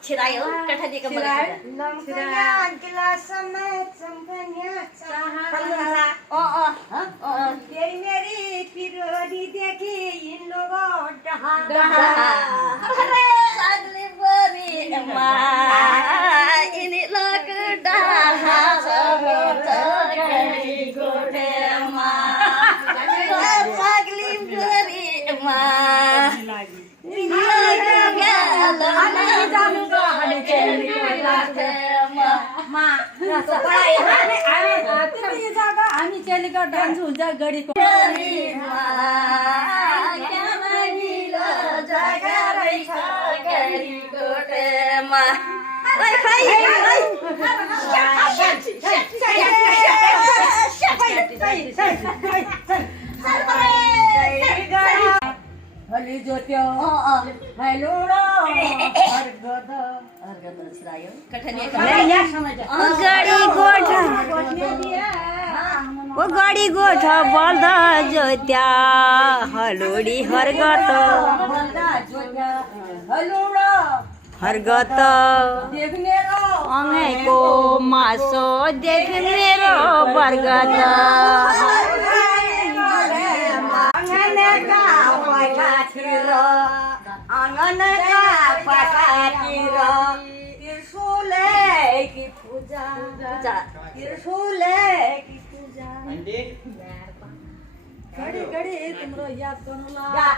Chirayo, kata dia kembali. Glass में चमकनिया तेरी मेरी पिरोरी देखी in लोगों डहा Hore, sagli beri ini lok dah sagli gote sagli beri ini हामी चेलीको dance हुन्छ गडीको हली जोत्यो हेलो गडी गोठ बल्द जोत्या हलोडी हरगत हरगत अङ्गैको मासो देख मेरो बर्गत आँगनका पाखातिर त्रिशूले की पूजा त्रिशूले की पूजा घडी घडी तिम्रो याद गर्नुला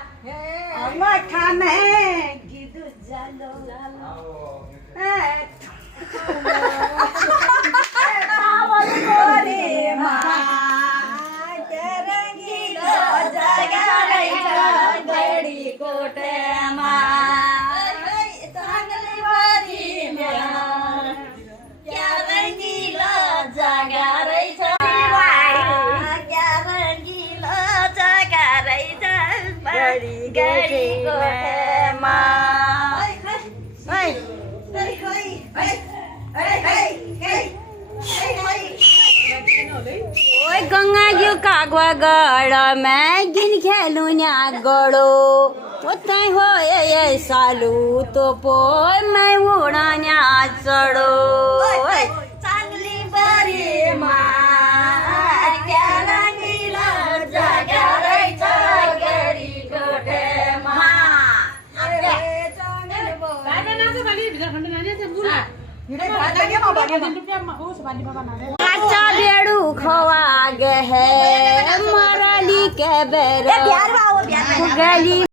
अंगठा में गीत जालो पावन गोरी माँ रंगीलो जगा गडी कोटेमा चांगली बरी क्या रंगीलो जगा रहेछ क्या रंगीलो जगा रहेछ बडी गडी कोटेमा ओए गंगा क्यों कागवा गड़ मैं गिन खेलू न्या गड़ो उतै हो ये सालू तो पोय मैं उड़ा न्या चढ़ो चांगली बरी क्या रंगीलो जगा रहेछ गडी कोटेमा काचा बेड़ू खवा गे है मरली के बेर गली